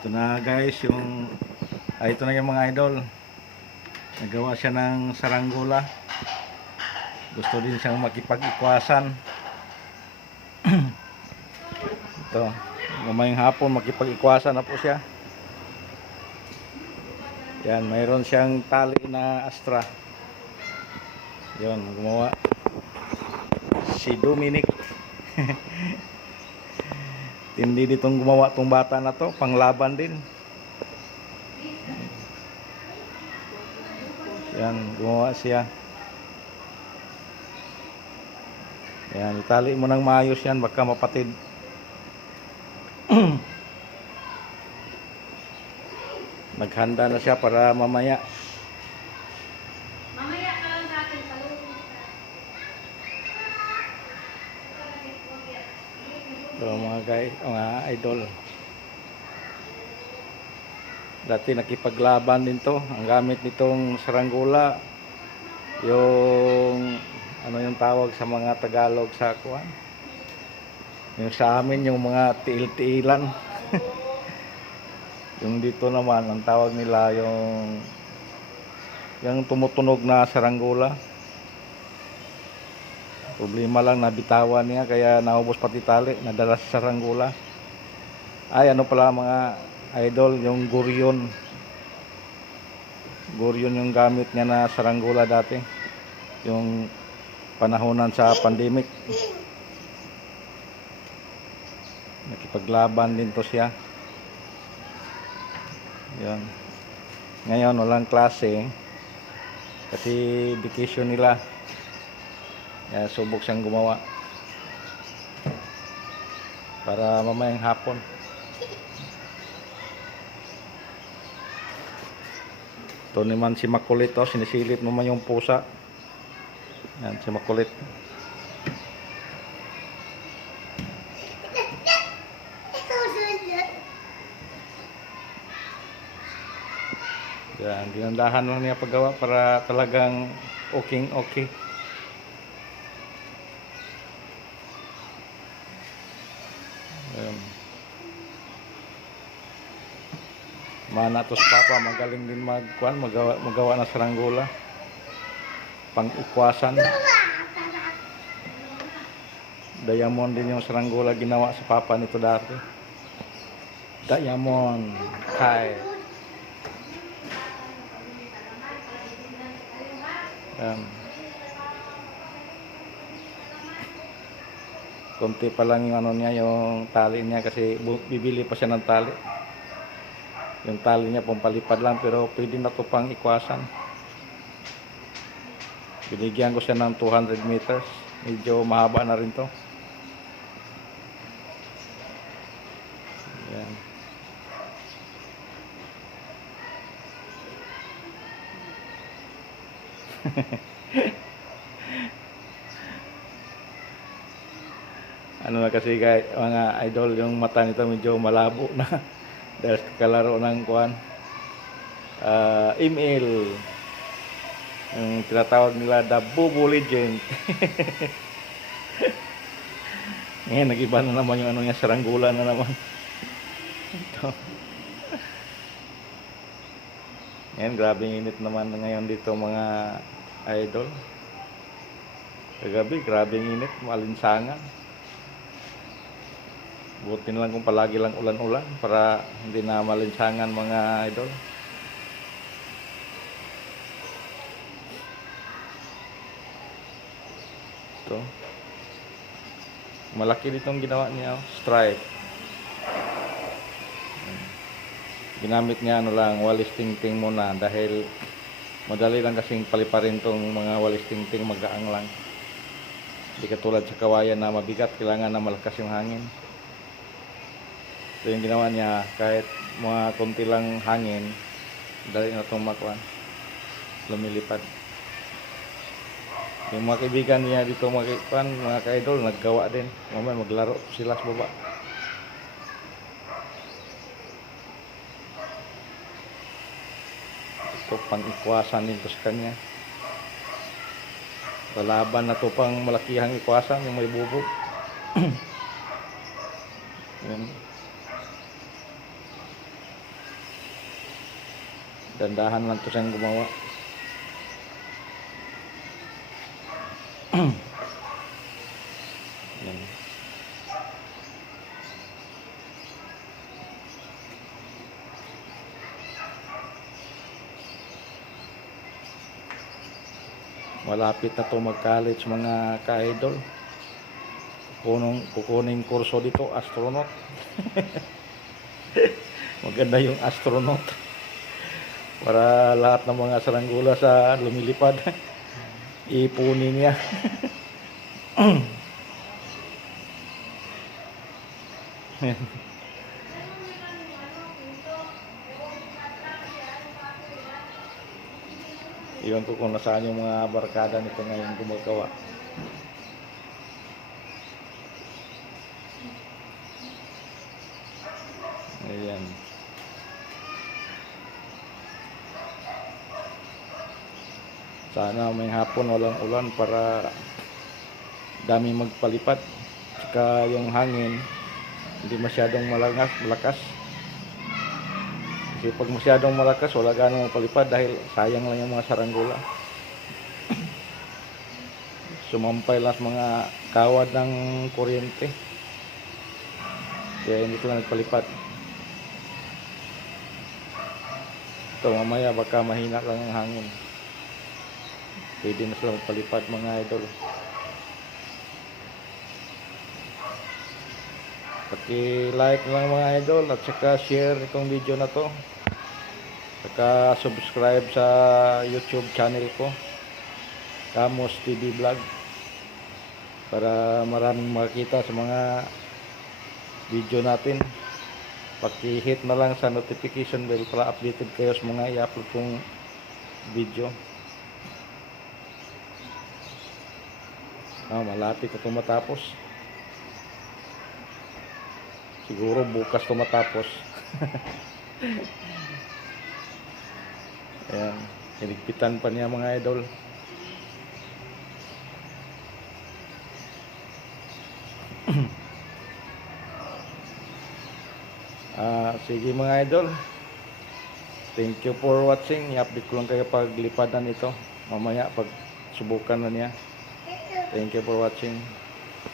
Ito na guys, ito na yung mga idol. Nagawa siya ng saranggola. Gusto din siyang makipag-ikwasan. Ito, mamayang hapon makipag-ikwasan na po siya. Yan, mayroon siyang tali na Astra. Yan, gumawa si Dominic. Hindi ditong gumawa tong bata na to, panglaban din. Yan, gumawa siya. Yan, itali mo ng maayos yan, baka mapatid. Naghanda na siya para mamaya. Mamaya ka lang natin sa loob. So mga guys, mga idol. Dati nakipaglaban din to. Ang gamit nitong saranggola, yung ano yung tawag sa mga Tagalog sa kuwan. Yung sa amin yung mga tiil-tiilan. Yung dito naman ang tawag nila yung tumutunog na saranggola. Problema lang, nabitawan niya kaya naubos pati tali, nadala sa saranggola. Ay ano pala mga idol, yung guryon. Guryon yung gamit niya na saranggola dati. Yung panahonan sa pandemic. Nakipaglaban din to siya. Yan. Ngayon walang klase kasi vacation nila. Kaya subok siyang gumawa para mamayang hapon. Ito naman si Makulit, oh, sinisilip naman yung pusa. Yan si Makulit. Yan, ginandahan lang niya paggawa para talagang okay. Mana tos papa, magaling din magawa na saranggola. Pang-ikwasan. Diamond din yung saranggola ginawa sa papa nito dati. Diamond Kai. Konti pa lang yung ano niya, yung tali niya kasi bibili pa siya ng tali. Yung tali niya pampalipad lang pero pwede na to pang ikwasan. Binigyan ko siya ng 200 meters. Medyo mahaba na rin to. Yan. Ano na kasi guys, mga idol, yung mata nito medyo malabo na. Dahil kalaro ng kuan, email, yung tinatawag nila the Bobo Legend. Ngayon nagiba na naman yung ano niya, saranggola na naman. Ito. Ngayon grabing init naman ngayon dito mga idol. Kagabi grabing init, malinsangan. Buti na lang kung palagi lang ulan-ulan para hindi na malinsangan mga idol. Ito. Malaki ditong ginawa niya, stripe. Ginamit niya ano lang, walis tingting muna dahil madali lang kasing paliparin tong mga walis tingting, magaang lang. Hindi katulad sa kawayan na mabigat, kailangan na malakas yung hangin. Ito yung ginawa niya, kahit mga konti lang hangin, dali na itong makuan, lumilipad. Yung mga kaibigan niya dito, mga ka-idol, naggawa din. Mamaya maglaro sila sa baba. Ito pang ikwasan din sa kanya. Lalaban na ito pang malakihang ikwasan, yung may bubog. Yan. Dandahan lang to siyang gumawa. Yan. Malapit na to mag-college mga ka-idol. Kukuning kurso dito, astronaut. Maganda yung astronaut. Para lahat ng mga saranggula sa lumilipad, ipunin niya. Iwan ko kung nasaan yung mga barkada nito ngayon gumagawa. Ayan. Sana may hapon walang ulan para dami magpalipad. Saka yung hangin hindi masyadong malakas. Kasi pag masyadong malakas wala ganong magpalipad dahil sayang lang yung mga saranggula. Sumampay lang mga kawad ng kuryente. Kaya hindi sila nagpalipad. Ito mamaya baka mahina lang ang hangin. Pwede na sila magpalipad mga idol. Paki-like lang mga idol at saka share itong video na to. Saka subscribe sa YouTube channel ko, Kamos TV Vlog, para maraming makita sa mga video natin. Paki-hit na lang sa notification bell para updated kayo sa mga i-upload kong video. Malapit na ito matapos. Siguro bukas ito matapos. Ayan, hinigpitan pa niya mga idol. Sige mga idol, thank you for watching. I-update ko lang kayo pag lipadan ito mamaya pag subukan na niya. Thank you for watching.